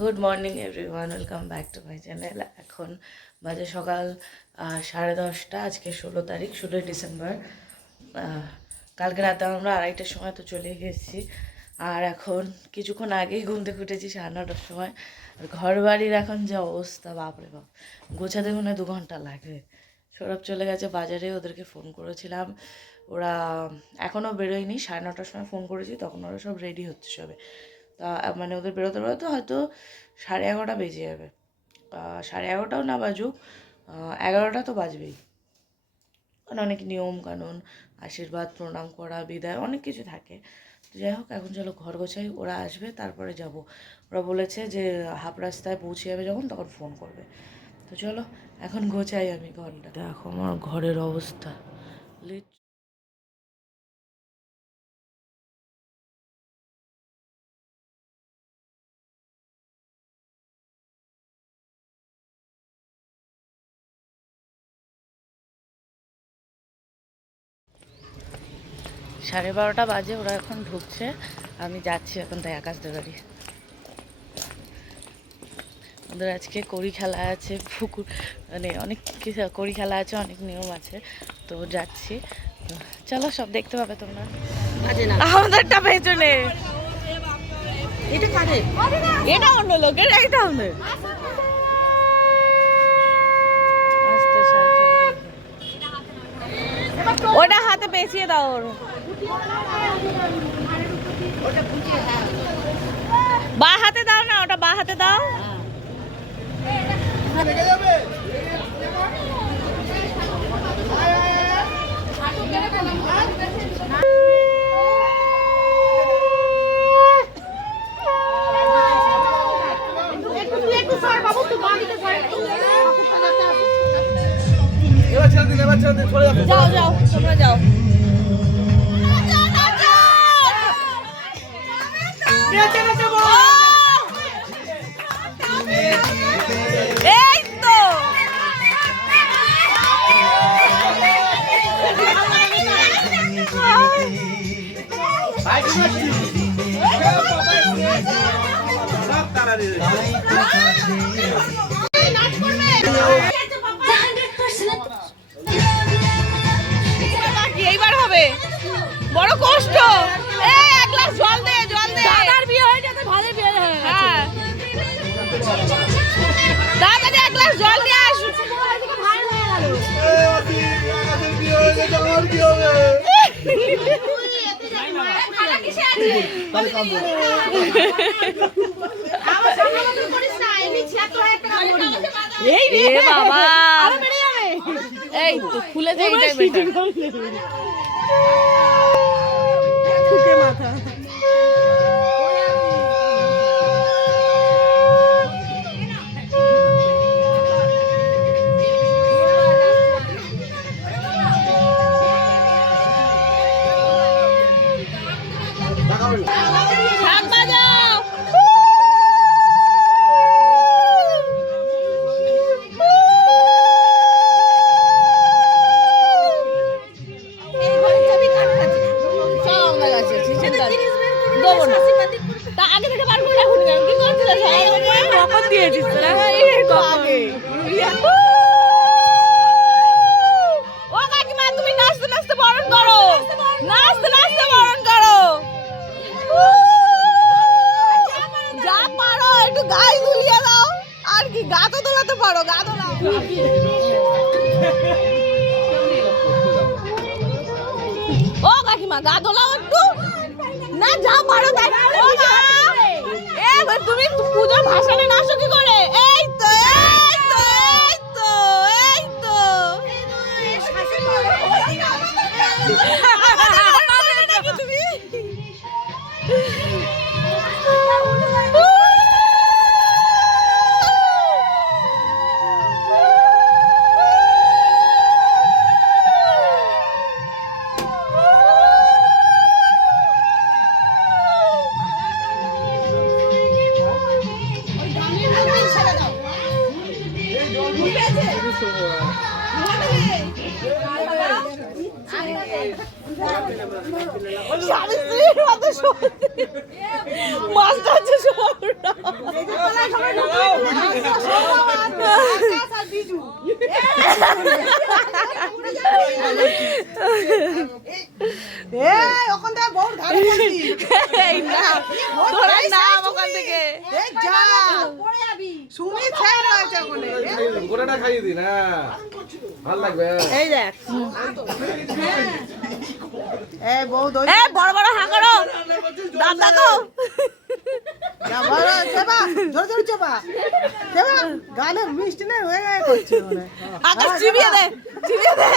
Good morning everyone, welcome back to my channel. এখন বাজে সকাল 10:30। আজকে 16 তারিখ, 16ই ডিসেম্বর। কালকে রাতে আমরা 2:30টার সময় তো চলে গেছি। আর এখন কিছুক্ষণ আগেই ঘুম থেকে উঠেছি 9:30টার সময়। আর ঘর বাড়ির এখন যে অবস্থা, বাপরে বাপ, গোছাতে মনে হয় 2 ঘন্টা লাগবে। সৌরভ চলে গেছে বাজারে, ওদেরকে ফোন করেছিলাম, ওরা এখনও বেরোয়নি। 9:30টার সময় ফোন করেছি, তখন ওরা সব রেডি হচ্ছে সবে। তা মানে ওদের বেরোতে বেরোতে হয়তো 11:30 বেজে যাবে। 11:30টাও না বাজুক, 11টা তো বাজবেই। কারণ অনেক নিয়ম কানুন, আশীর্বাদ, প্রণাম করা, বিদায়, অনেক কিছু থাকে। তো যাই হোক, এখন চলো ঘর গোছাই, ওরা আসবে তারপরে যাব। ওরা বলেছে যে হাফ রাস্তায় পৌঁছে যাবে যখন, তখন ফোন করবে। তো চলো এখন গোছাই আমি ঘরটা। দেখো আমার ঘরের অবস্থা। সাড়ে 12টা বাজে, ওরা এখন ঢুকছে, আমি যাচ্ছি এখন তাই আকাশদের বাড়ি। ওদের আজকে কড়ি খেলা আছে, পুকুর মানে অনেক কিছু কড়ি খেলা আছে, অনেক নিয়ম আছে, তো যাচ্ছি। চলো সব দেখতে পাবে তোমরা। আমাদেরটা পেছনে, এটা অন্য লোকের, এইটা আমাদের। ওটা হাতে পেঁচিয়ে দাও ওর। বা হাতে দাও না, ওটা বা হাতে দাও। যাও যাও, তোমরা যাও। এই তো এইবার হবে বড় কষ্ট। এক গ্লাস জল দে, জল দে। দাদার বিয়ে হয়ে যাবে, ভালো বিয়ে হয়। হ্যাঁ, দাদা এক গ্লাস জল নিয়ে আস। এই বাবা, এই তো খুলে যায় মাথা। ও কাকিমা, গা দোলাও একটু না, যা পারো তাই। তুমি পূজার ভাষণে নাচো কি করে? এই তো এই তো এই তো এই তো তুমি স্বামী স্ত্রীর মতো মাছটা হচ্ছে গোটাটা খাইয়ে দিন। হ্যাঁ ভালো লাগবে। এই দেখ বড় বড় হাঁ করো, দাঁত দেখো। গালে মিষ্টি নেই হয়ে করছে আকাশ চিবিয়ে দে, চিবিয়ে দে।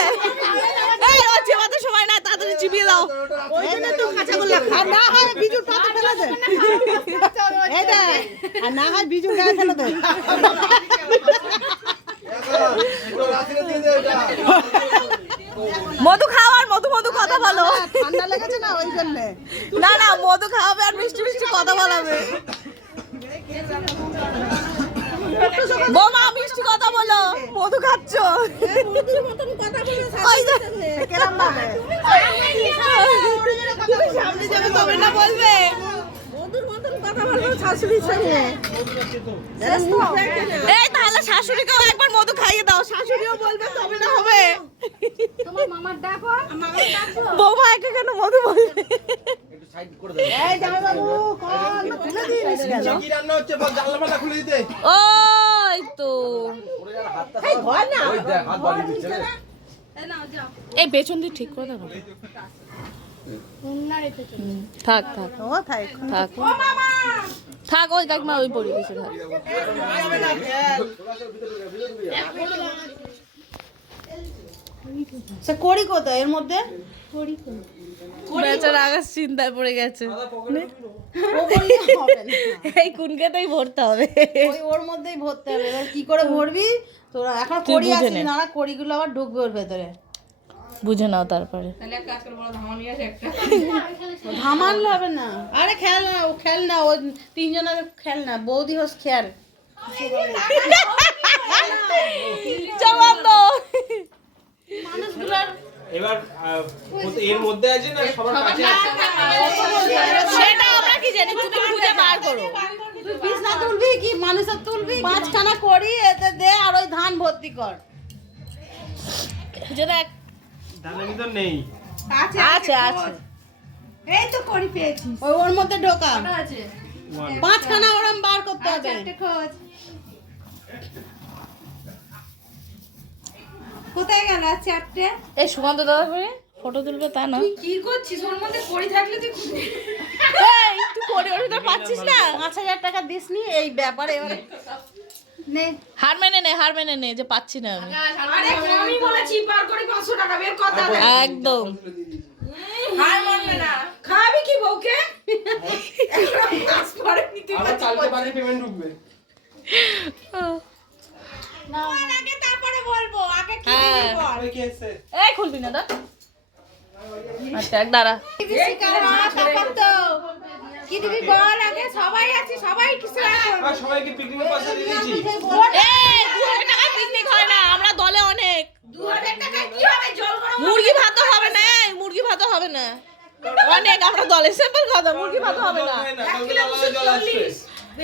এই ও চিবাতে সময় না, তাড়াতাড়ি চিবিয়ে দাও। আর না হয় বিজুর পাতে ফেলে দে। এই দেখ, আর না হয় বিজুর গায়ে ফেলে দে। মধু খাও আর মধু মধু কথা বলো। ঠান্ডা লেগেছে না ওই জন্য। না না, মধু খাওয়াবে আর মিষ্টি মিষ্টি কথা বলাবে। বৌমা মিষ্টি কথা বলো, মধু খাচ্ছ। ওই যে, সামনে যাবে তবে না বলবে। এই তাহলে শাশুড়িকেও একবার মধু খাইয়ে দাও, শাশুড়িও বলবে তবে না হবে। বৌমা একে কেন মধু বলবে? ওই তো এই পেছন দিয়ে ঠিক করে দেখো। থাক থাক থাক থাক, ওই কাকিমা ওই পরিবেশে থাক। সে করি কোথায় এর মধ্যে? বেচারা আকাশ চিন্তায় পড়ে গেছে। এই কুনকেতেই ভরতে হবে। ওই ওর মধ্যেই ভরতে হবে। এবার কি করে ভরবি তোরা? এখন করি আসলি না, করিগুলো আবার ঢুকবে ওর ভেতরে। বুঝে নাও তারপরে। ধামাল হবে না। আরে খেল না, ও খেল না, ও তিনজনের খেল না। বৌদি হোস খেল। মানুষগুলার এবার এর মধ্যে আছে না সবার কাছে আছে, সেটা আমরা কি জানি, তুমি খুঁজে বার করো। তুই বিছনা তুলবি কি মানুষের তুলবি? পাঁচখানা করি এতে দে আর ওই ধান ভর্তি কর। খুঁজে দেখ। ধানের ভিতর নেই। আছে আছে। এই তো করি পেয়েছি। ওই ওর মধ্যে ঢোকা আছে। পাঁচখানা ওরম বার করতে হবে। কোথায় গেল চারটে? এই সুকান্ত দাদা করে ফটো তুলবে তা না? তুই কি করছিস? ওর মধ্যে করি থাকলে তুই এই তুই করে ওর ভিতর পাচ্ছিস না? 5,000 টাকা দিসনি এই ব্যাপারে। এবারে নে হার মেনে নে যে পাচ্ছি না আমি। আরে আমি বলেছি বার করে 500 টাকা বের কর দাদা। একদম হার মানবে না। খাবি কি বউকে? কাজ করে নিতে আবার কালকে বাড়ি পেমেন্ট ঢুকবে। না আগে তারপরে বলবো। আগে কি হ্যাঁ। বল? ওই কি আছে? এই খুলবি না দা। আচ্ছা এক দাঁড়া। এই কারণ তারপর তো কি দিবি বল? আগে সবাই আছে, সবাই কিছু আর সবাইকে পিকনিকের পয়সা দিয়ে দিয়েছি। এই 2000 টাকা পিকনিক হয় না, আমরা দলে অনেক। 2000 টাকা কি হবে? জল গরম মুরগি ভাত হবে না, এই মুরগি ভাত হবে না। অনেক আমরা দলে সিম্পল কথা, মুরগি ভাত হবে না। কালকে আলাদা জল আসছে।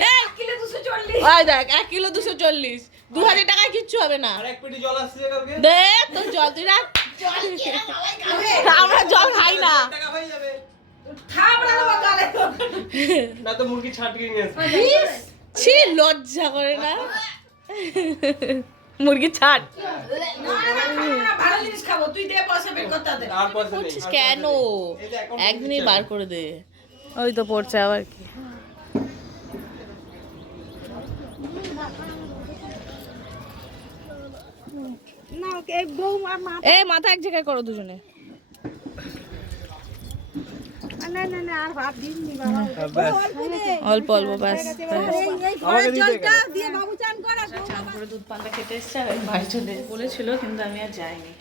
এই 1 কিলো 240। ওই দেখ 1 কিলো 240, 2000 টাকায় কিচ্ছু হবে না। আর এক পেটি জল আসছে কালকে। দে তো জল তুই রাখ। আমরা জল খাই না। টাকা হয়ে যাবে। খাবড়া দেবো গালে। না তো মুরগি ছাটকে নিয়ে আসবে। ছি লজ্জা করে না। মুরগি ছাড়। না ভালো জিনিস খাবো। তুই দে পয়সা বের করতে দে। আর পয়সা নেই। কেন একদিনই বার করে দে। ওই তো পড়ছে আবার কি। না এই বউ আর মা। এ মাথা এক জায়গায় করো দুজনে। না আর ভাত দিন নি বাবা। অল্প অল্প ব্যাস। এই ঘরের জলটা দিয়ে বাবু চান করা। চান করে দুধ পান্তা খেতে এসছে আর বাড়ি চলে বলেছিল, কিন্তু আমি আর যাইনি।